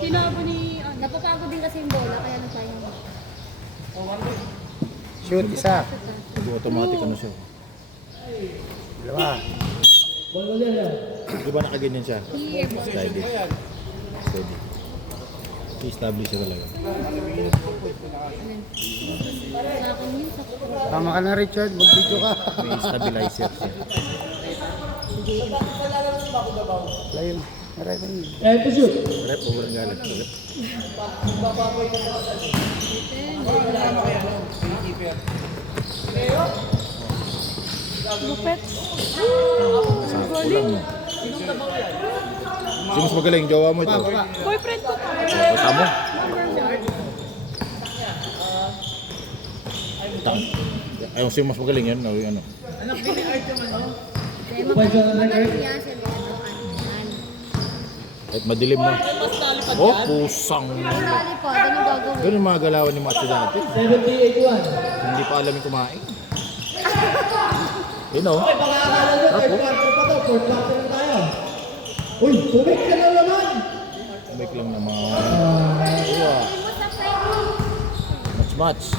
Tinabo ni... Napapagod din kasi yung bola, kaya nagpahinga. Shoot, isa. Automatic ano siya. Dalawa. Ball yan lang. Di ba nakaganyan siya? Steady. Steady. I-establish siya talaga. Sa akin yun, sa Tama ka na, Richard. Mag-video ka. May stabilizer siya. Layo. Maray ko yun. And to shoot. Rep, over ang galit. Rep. Lupet. Kulang mo. Sino mas magaling? Jowa mo ito. Boyfriend ko pa. Tama. Ayaw, sino mas magaling yan? Ano? Points on the record. kanya, sila ano, man. Kahit madilim na. Oh, pusang. Lali pa, ganun gagawin. Ganun yung mga galawan ni Macho dati. 70-81. Hindi pa alam yung kumain. Yun o. Pag-aaralan nyo, third quarter pa to. Fourth quarter na tayo. Uy, tumik ka na naman! Bike lang naman. Ay, mo sa friend. Match.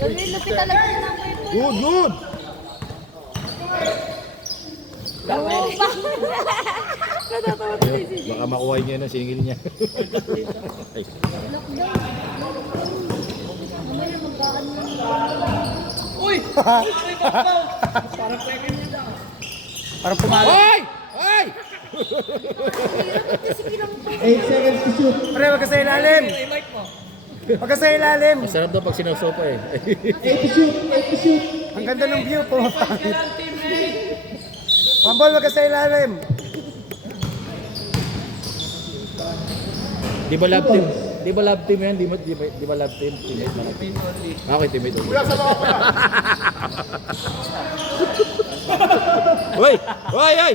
Gawin, lupit talaga yung number ko. Good, good. Ayun, baka makuha niya yun ang singil niya. Ay. Mamaya magkaan mo. Parang pumalo. Ay! Ay! 8 seconds to shoot. Pre, wag ka sa ilalim. Wag ka sa ilalim. Masarap daw pag sinusopa eh. 8 to shoot. 8 to shoot. Ang ganda ng view. Pumapangit. Pambol, wag ka sa ilalim. Di ba love team? Di ba love team yan? Di ba love team? Teammate na love team. Okay, teammate ulit. Wala sa mga pala. Hoy! Hoy! Hoy!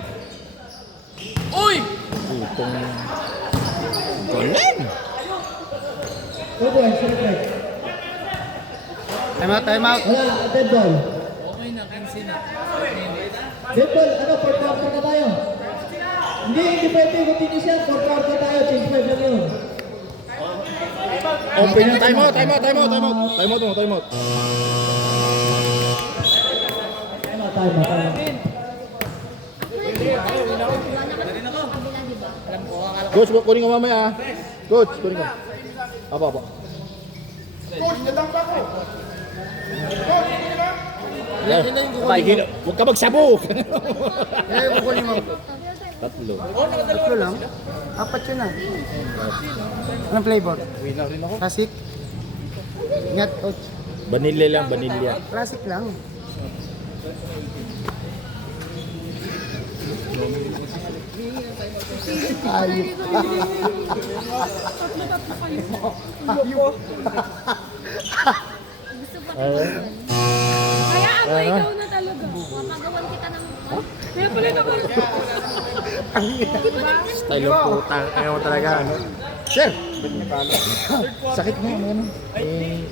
Uy! Putong... Galing! 2 points on the record. Time out, time out. Wala, dead ball. Okay na, 15 na. Dead ball, ano, fourth quarter na tayo. Hindi pwede. Continuous yan. Fourth quarter tayo. Change 5 lang yun. Open yung timeout! Timeout! Timeout! Timeout! Timeout mo! Timeout! Time out. Coach, kunin ko mamaya ah. Coach, kunin ko. Apa? Coach, nadang pa ako. Huwag ka magsabog! Eh, kukunin mo. Tatlo. Tatlo lang. Apat yun ah. Anong flavor? Classic? Ingat, coach. Vanilla lang, vanilla. Classic lang. Ayop. Ayop. Gusto pa kayo. Kaya ako ikaw na talaga. Papagawan kita ng... Kaya pala naman. Style of putang. Ayaw mo talaga, ano? Sir! Sakit mo, ano?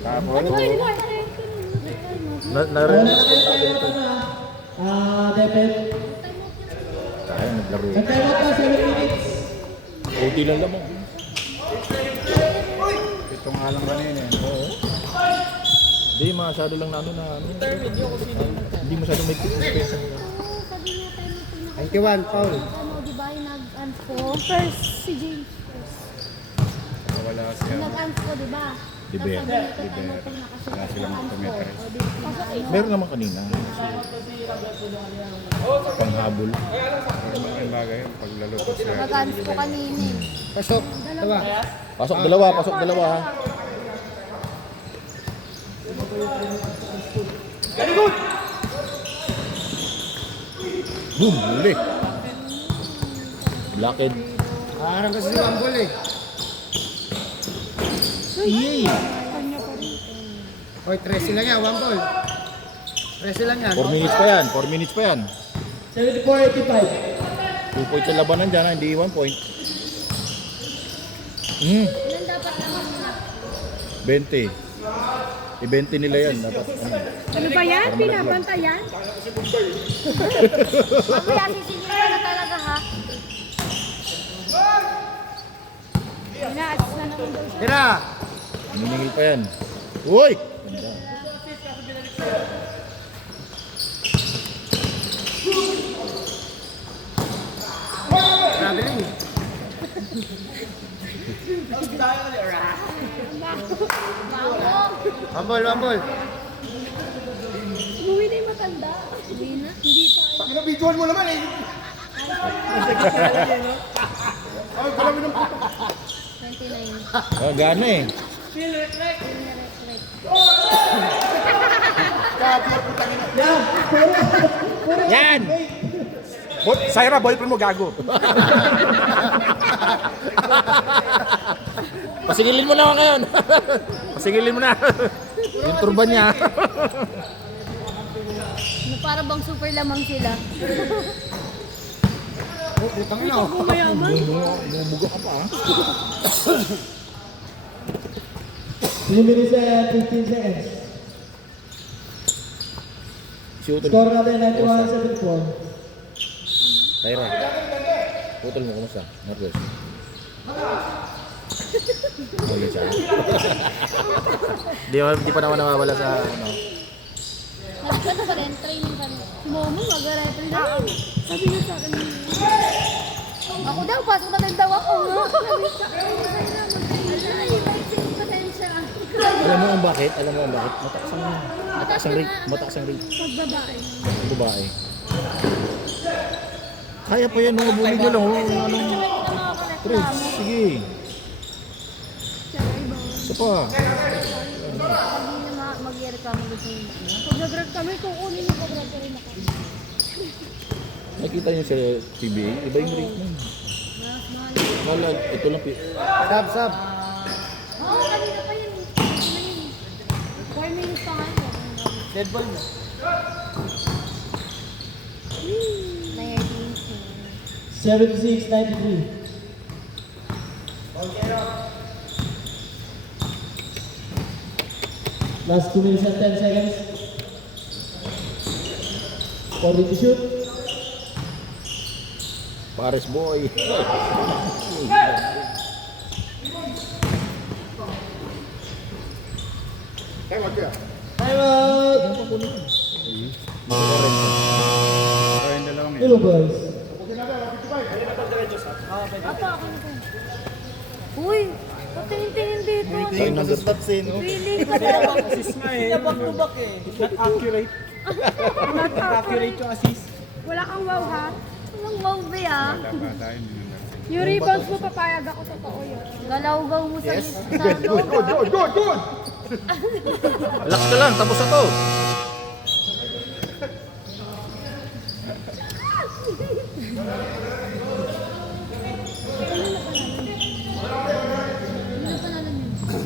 Ano kayo nila? Narinig ko na dito. Depet. Tayo, naglaro. Nag-time out na, 7 minutes. OT lang naman. Ito nga lang kanina eh. Oo. Hindi, masyado lang na ano na ano. Hindi masyado may dispensa nila. Sabi niya tayo na 91, Paul. ano, di ba yung nag-ans ko? First, si James. Wala siya. Yung nag-ans ko, di ba? Liber. Wala silang optometer. Meron naman kanina. Panghabol. Ang bagay, paglalo ko siya. Magans ko kanina eh. Pasok. Dalawa. Pasok dalawa ha. Boom, huli. Blocked. Harang kasi si Bambol eh. Yay! Oy, 13 lang yan, Bambol. 13 lang yan. 4 minutes pa yan. 4 minutes pa yan. 74-85. 2 point sa labanan dyan, hindi 1 point. Ilan dapat naman na? 20. I-20 nila yan. Dapat, ano. Ano ba yan? Binabantayan? Mamaya sisingin ka na talaga ha. Ina-adjust na naman daw siya. Tira! Miningil pa yan. Uy! Ganda. Grabe rin eh. Bambol. Umuwi na yung matanda. Hindi na. Hindi pa. Tangina, videoan mo naman eh. Ay, kalami ng puto. 29. Gana eh. Yan! Syra, boyfriend mo gago. Pasigilin mo naman ngayon. Pasigilin mo na. Yung turban niya. Na para bang super lamang sila. Putang ina oh. Mayaman. Bumubuga ka pa ha. 2 minutes and 15 seconds. Shoot. Score natin 91-74. Tyra. Putol mo, kumusta? Nervous. Huli siya. Di pa naman nawawala sa ano. Nagkano ka rin? Training ka rin. Momo, mag-retraining na ako. Sabi niya sa akin. Ako daw, pasok na rin daw ako. Ay, may potential. Alam mo ang bakit? Mataas ang rate. Pagbabae. Ang babae. Kaya pa yan, mga bully nyo lang. Chris, sige. Isa pa. Hindi na mag-reklamo gusto nyo. Pag nag-grab kami, kukunin yung pag-grab rin ako. Nakita niyo sa PBA, iba yung rate nun. Ito lang. Sub. Oo, kanina pa yun. 4 minutes pa nga yun. Dead ball mo. 76-93. Last 2 minutes and 10 seconds. 40 to shoot. Pares boy. Time out ya. Time out! Ay, yung dalawang Hello boys. Uy, patingin-tingin dito. Time number 13. Feeling ko na. Accurate yung assist. Wala kang wow ha? Walang wow ba ah? bata yun. Yung numbers. Yung rebounds mo papayag ako, totoo yun. Galaw-gaw mo sa loob. Good! Relax ka lang, tapos na to. Ano pa nalang yun? Sila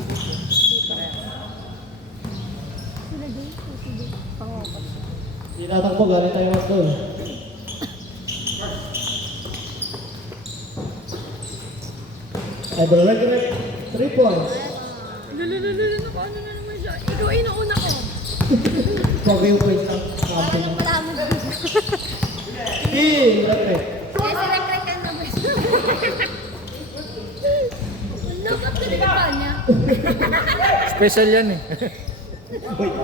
din? Sila din? Tinatakbo, galing tayo mas doon. I will recommend 3 points. Lululululul ako, ano na naman siya? Ikaw inuuna ko. Pag yung points ng camping. Parang wala mo dito. Electric. Kaya sila crack na ba? Look up ka rin pa niya. Special yan eh. Tatay ko,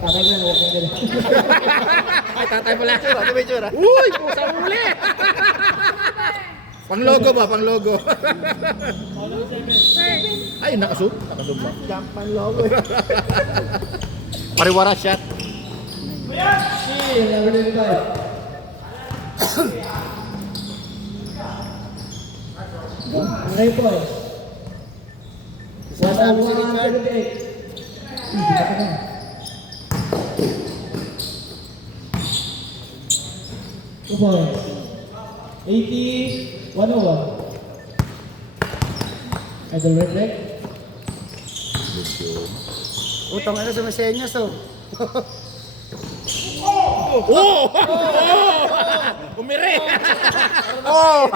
huwag kang ganun. Ay, tatay pala. Ito may tsura. Uy! Pusa muli! Pang logo ba? Pang logo. Ay, nakasum. Nakasum ba? Jampan logo. Pariwara shot. Steal, number 25. Nine points. 101-78. Two points. 80-101. Idol red leg. Utang ano sa Mesenyas oh. Oh! Umire! Oh!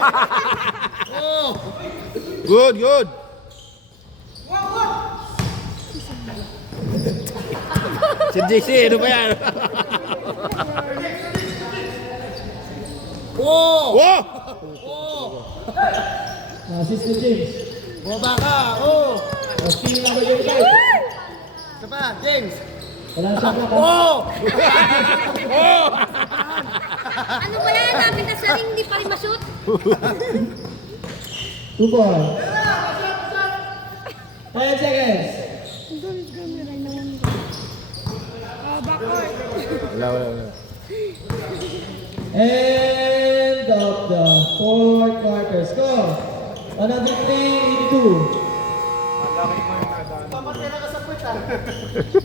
Good, good. Si JC, ano ba yan? Oh! Oh! Assist ni James. Bumaba ka! Oh! Steal number 25. Ito pa, James! Wala siya ka. Oh! Ano ba yan? Dapat na sa ring, hindi pa rin mashoot. 2 points. 10 seconds. Backcourt. Wala. End of the fourth quarter. Score 103-82.